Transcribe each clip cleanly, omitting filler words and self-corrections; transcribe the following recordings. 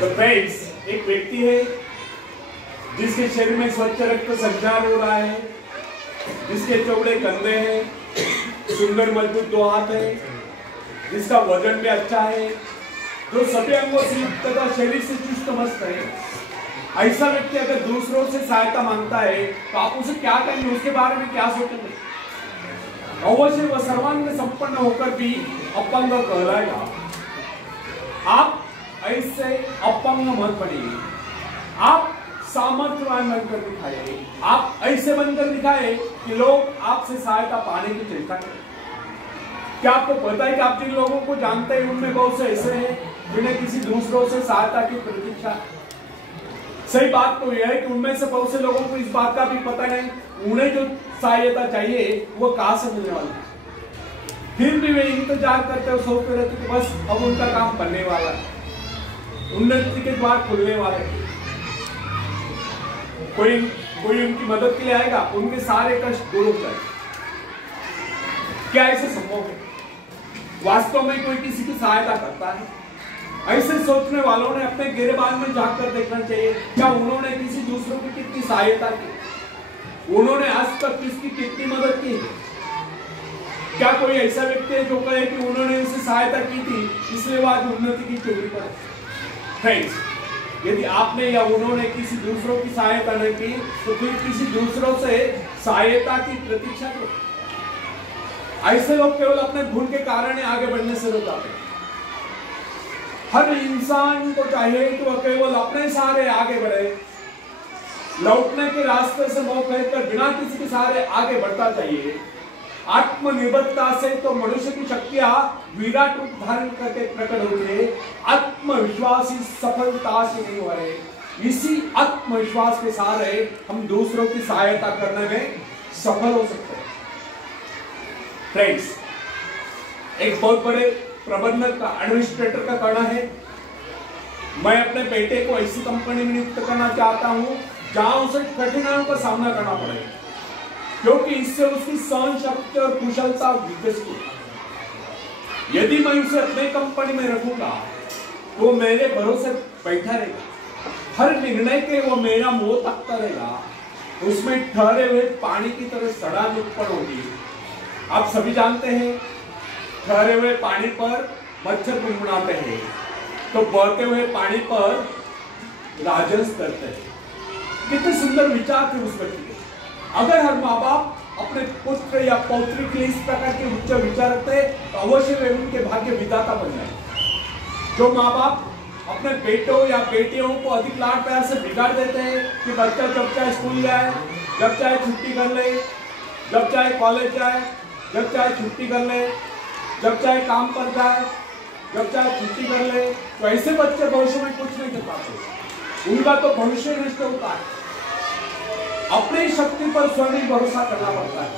तो फ्रेंड्स, एक व्यक्ति है जिसके शरीर में स्वच्छ रक्त संचार हो रहा है, जिसके चौड़े कंधे हैं, सुंदर मजबूत 2 हाथ है, जिसका वजन भी अच्छा है, जो सभी अंगों से तथा शरीर से चुस्त मस्त है। ऐसा व्यक्ति अगर दूसरों से सहायता मांगता है तो आप उसे क्या कहेंगे, उसके बारे में क्या सोचेंगे? अवश्य वह सर्वांग संपन्न होकर भी अपंग कहलाएगा। आप ऐसे अपंग मत बनिए, आप सामर्थ्यवान बनकर दिखाए, आप ऐसे बनकर दिखाए कि लोग आपसे सहायता पाने की चेष्टा करें। क्या आपको पता है कि आप जिन लोगों को जानते हैं उनमें बहुत से ऐसे हैं जिन्हें किसी दूसरों से सहायता की प्रतीक्षा। सही बात तो यह है कि उनमें से बहुत से लोगों को इस बात का भी पता नहीं उन्हें जो सहायता चाहिए वो कहां से मिलने वाली है, फिर भी वे इंतजार करते हो, सोचते रहते कि बस अब उनका काम बनने वाला है, उन्नति के द्वार खुलने वाले हैं, कोई उनकी मदद के लिए आएगा, उनके सारे कष्ट दूर हो जाएंगे। क्या ऐसा संभव है? वास्तव में कोई किसी की सहायता करता है? ऐसे सोचने वालों ने अपने गिरेबान में झांक कर देखना चाहिए, क्या उन्होंने किसी दूसरों की कितनी सहायता की, उन्होंने आज तक किसकी कितनी मदद की है? क्या कोई ऐसा व्यक्ति है जो कहे कि उन्होंने उसे सहायता की थी इसलिए वो आज उन्नति की चोरी पर? फ्रेंड्स, यदि आपने या उन्होंने किसी दूसरों की सहायता नहीं की तो फिर किसी दूसरों से सहायता की प्रतीक्षा करो। ऐसे लोग केवल अपने भूल के कारण आगे बढ़ने से रोक जाते हैं। हर इंसान को चाहिए कि वह केवल अपने सहारे आगे बढ़े, लौटने के रास्ते से मुंह फेरकर बिना किसी के सहारे आगे बढ़ता चाहिए। आत्मनिर्भरता से तो मनुष्य की शक्तियां विराट रूप धारण करके प्रकट होती है। आत्मविश्वास ही सफलता से नहीं हुआ है। इसी आत्मविश्वास के सहारे हम दूसरों की सहायता करने में सफल हो सकते हैं। फ्रेंड्स, एक बहुत बड़े प्रबंधक का, एडमिनिस्ट्रेटर का कहना है, मैं अपने बेटे को ऐसी कंपनी में नियुक्त करना चाहता हूं जहां उसे कठिनाइयों का सामना करना पड़े, क्योंकि इससे उसकी सहन शक्ति और कुशलता विकसित होगी। यदि मैं उसे अपने कंपनी में रखूंगा तो वो मेरे भरोसे बैठा रहेगा, हर निर्णय के वो मेरा मुंह तकता रहेगा, उसमें ठहरे हुए पानी की तरह सड़ान उत्पन्न होगी। आप सभी जानते हैं ठहरे हुए पानी पर मच्छर गुनगुनाते हैं तो बहते हुए पानी पर राजस करते हैं। कितने सुंदर विचार थे उस व्यक्ति के। अगर हर माँ बाप अपने पुत्र या पौत्री के लिए इस प्रकार के उच्च विचार रखते हैं तो अवश्य वे उनके भाग्य विधाता बन जाए। जो माँ बाप अपने बेटों या बेटियों को अधिक लाड प्यार से बिगाड़ देते हैं कि बच्चा जब चाहे स्कूल जाए, जब चाहे छुट्टी कर ले, जब चाहे कॉलेज जाए, जब चाहे छुट्टी कर ले, जब चाहे काम पर जाए, जब चाहे छुट्टी कर ले, तो ऐसे बच्चे भविष्य में कुछ नहीं कर पाते। उनका तो भविष्य नष्ट होता है। अपनी शक्ति पर स्वयं भरोसा करना पड़ता है।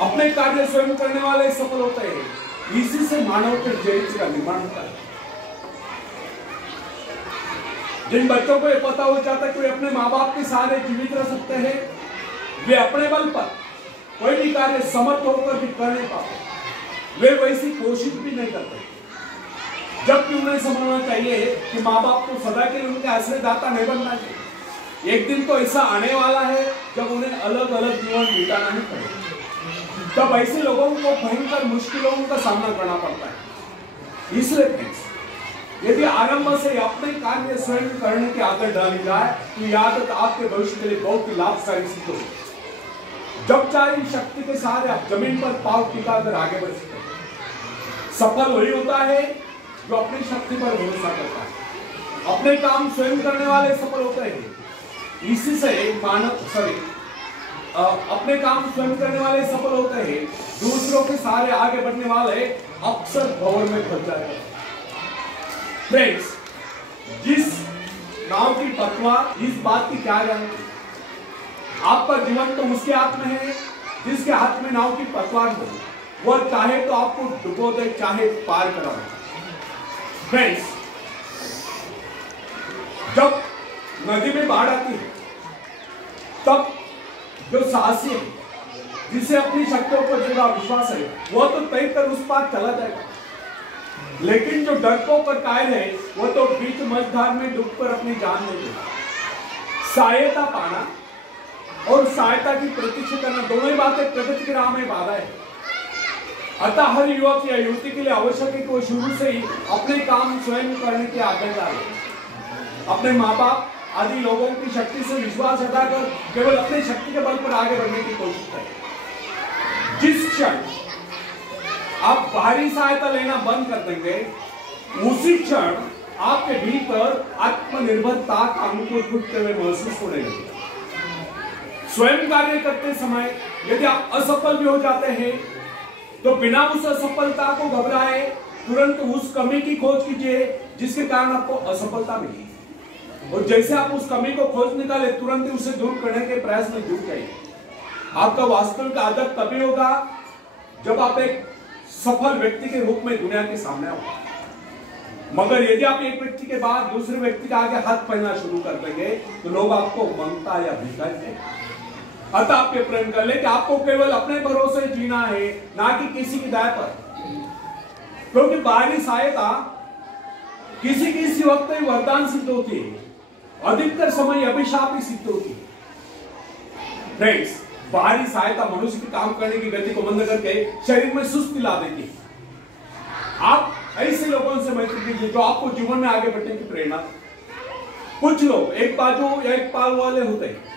अपने कार्य स्वयं करने वाले सफल होते हैं। इसी से मानव के चरित्र का निर्माण होता है। जिन बच्चों को यह पता हो जाता है कि वे अपने माँ बाप के सहारे जीवित रह सकते हैं, वे अपने बल पर कोई भी कार्य समर्थ होकर भी कर नहीं पाते, वे वैसी कोशिश भी नहीं करते। जबकि उन्हें समझना चाहिए कि माँ बाप को सदा के लिए उनके आश्रयदाता नहीं बनना चाहिए। एक दिन तो ऐसा आने वाला है जब उन्हें अलग अलग जीवन बिताना ही पड़ेगा। तब ऐसे लोगों को भयंकर मुश्किलों का सामना करना पड़ता है। इसलिए फ्रेंड्स, यदि आरंभ से अपने कार्य स्वयं करने की आदत डाली जाए तो यह आदत आपके भविष्य के लिए बहुत ही लाभकारी सिद्ध होगी। जब चाहे शक्ति के सहारे आप जमीन पर पांव टिकाकर आगे बढ़ सकते हैं। सफल वही होता है जो अपनी शक्ति पर भरोसा करता है। अपने काम स्वयं करने वाले सफल होते हैं। इसी से अपने काम स्वयं करने वाले सफल होते हैं। दूसरों के सहारे आगे बढ़ने वाले अक्सर भंवर में फंस जाते हैं। फ्रेंड्स, जिस नाव की पतवार इस बात की क्या गारंटी? आपका जीवन तो उसके हाथ में है जिसके हाथ में नाव की पतवार हो। वह चाहे तो आपको डुबो दे, चाहे पार करा दे। फ्रेंड्स, जब नदी में बाढ़ आती है तब जो साहसी है, जिसे अपनी शक्तियों पर पूरा विश्वास है, वह तो तैर कर उस पार चला जाएगा। लेकिन जो डरपोक और कायर है वो तो बीच मझधार में डूबकर अपनी जान ले लेगा। सहायता पाना और सहायता की प्रतीक्षा करना दोनों ही बातें प्रगति की राह में बाधा है। अतः हर युवक या युवती के लिए आवश्यक है कि वो शुरू से ही अपने काम स्वयं करने की आदत डाले। अपने माँ बाप आदि लोगों की शक्ति से विश्वास हटाकर केवल अपनी शक्ति के बल पर आगे बढ़ने की कोशिश करें। जिस क्षण आप बाहरी सहायता लेना बंद कर देंगे उसी क्षण आपके भीतर आत्मनिर्भरता का अंकुर फूटते हुए महसूस होने लगेगा। स्वयं कार्य करते समय यदि आप असफल भी हो जाते हैं तो बिना उस असफलता को घबराए तुरंत उस कमी की खोज कीजिए जिसके कारण आपको असफलता मिली, और जैसे आप उस कमी को खोज निकाले तुरंत ही उसे दूर करने के प्रयास में जुट जाइए। आपका वास्तविक आदत तभी होगा जब आप एक सफल व्यक्ति के रूप में दुनिया के सामने आओ। मगर यदि आप एक व्यक्ति के बाद दूसरे व्यक्ति का आगे हाथ पहनना शुरू कर देंगे तो लोग आपको मंगता या भिखारी कहेंगे। अतः आप ये प्रण कर ले कि आपको केवल अपने भरोसे जीना है, ना कि किसी की दया पर, क्योंकि बाहरी सहायता किसी किसी वक्त वरदान सिद्ध होती है, अधिकतर समय अभिशाप ही सिद्ध होती है। फ्रेंड्स, बाहरी सहायता मनुष्य के काम करने की गति को मंद करके शरीर में सुस्ती ला देती है। आप ऐसे लोगों से मैत्री कीजिए जो आपको जीवन में आगे बढ़ने की प्रेरणा। कुछ लोग एक बाजू या एक पाल वाले होते हैं,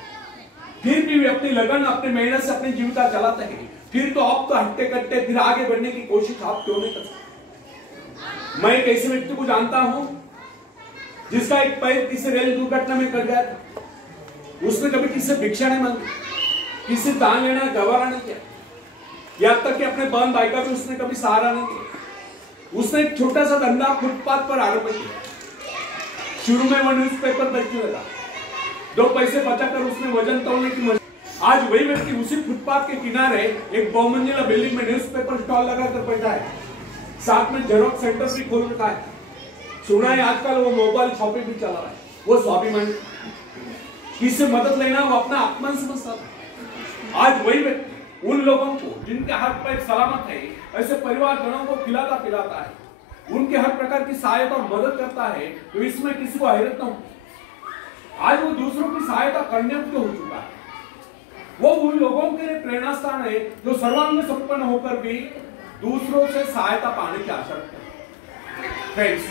फिर भी वे अपनी लगन अपनी मेहनत से अपनी जीविका चलाते हैं, फिर तो आप तो हट्टे कट्टे फिर आगे बढ़ने की कोशिश आप क्यों नहीं कर सकते। मैं एक ऐसे व्यक्ति को जानता हूं जिसका एक पैर किसी रेल दुर्घटना में कट गया था। उसने कभी किसी से भिक्षा नहीं मांगी, किसी दान लेना गवारा नहीं किया, यहां तक कि अपने बहन भाई का भी उसने कभी सहारा नहीं किया। उसने एक छोटा सा धंधा फुटपाथ पर आरंभ किया। शुरू में वो न्यूज़पेपर बेचने लगा, 2 पैसे बचाकर उसने वजन तोलने की मजबूरी। आज वही व्यक्ति उसी फुटपाथ के किनारे एक बहुमंजिला बिल्डिंग में न्यूज़पेपर स्टॉल लगाकर बैठा है, साथ में जेरोक्स सेंटर भी खोल रखा है। सुना है आजकल वो मोबाइल शॉपिंग भी चला रहा है। वो स्वाभिमान, किससे मदद लेना वो अपना अपमान समझता था। आज वही व्यक्ति उन लोगों को जिनके हाथ पैर सलामत है, ऐसे परिवार जनों को खिलाता पिलाता है, उनके हर प्रकार की सहायता और मदद करता है। तो इसमें किसी को हैरत न हो। आज वो दूसरों की सहायता करने योग्य हो चुका है। वो उन लोगों के लिए प्रेरणा स्थान है जो सर्वांग संपन्न होकर भी दूसरों से सहायता पाने की आशा रखते हैं। फ्रेंड्स,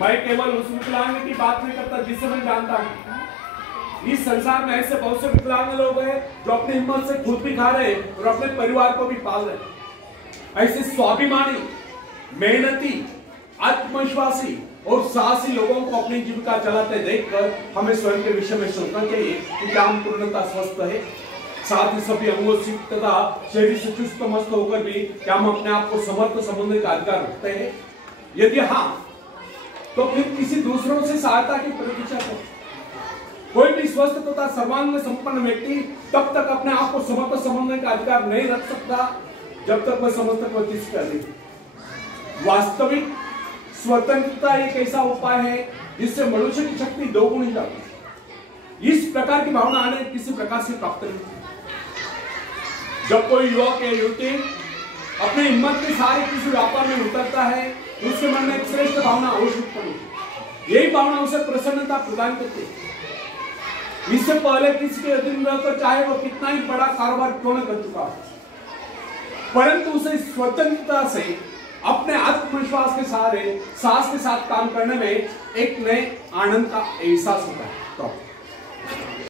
मैं केवल उस विकलांग की बात नहीं करता जिसे मैं जानता हूं। इस संसार में ऐसे बहुत से विकलांग लोग हैं जो अपनी हिम्मत से खुद भी खा रहे और अपने परिवार को भी पाल रहे। ऐसे स्वाभिमानी, मेहनती, आत्मविश्वासी और साहसी लोगों को अपनी जीविका चलाते देखकर हमें स्वयं के विषय में सोचना चाहिए कि क्या हम पूर्णतः स्वस्थ है, साथ ही सभी अंगों से तथा शरीर से चुस्त मस्त होकर भी क्या हम अपने आप को समर्थ समझने का अधिकार रखते हैं। यदि हाँ, तो फिर किसी दूसरों से सहायता की प्रतीक्षा करो। कोई भी स्वस्थ तथा सर्वांग संपन्न व्यक्ति तब तक अपने आप को समर्थ समझने का अधिकार नहीं रख सकता जब तक वह समझ तक किसी कर रही। वास्तविक स्वतंत्रता एक ऐसा उपाय है जिससे मनुष्य की शक्ति दोगुनी जाती है। इस प्रकार की भावना आने किसी प्रकार से प्राप्त नहीं होती। जब कोई युवक या युवती अपने हिम्मत के सहारे किसी व्यापार में उतरता है तो उसके मन में एक श्रेष्ठ भावना अवश्य उत्पन्न होती है। यही भावना उसे प्रसन्नता प्रदान करती है। इससे पहले किसी के अधीन रहकर चाहे वो कितना ही बड़ा कारोबार क्यों न कर चुका हो, परंतु उसे स्वतंत्रता से अपने आत्मविश्वास के सहारे साहस के साथ काम करने में एक नए आनंद का एहसास होता है। तो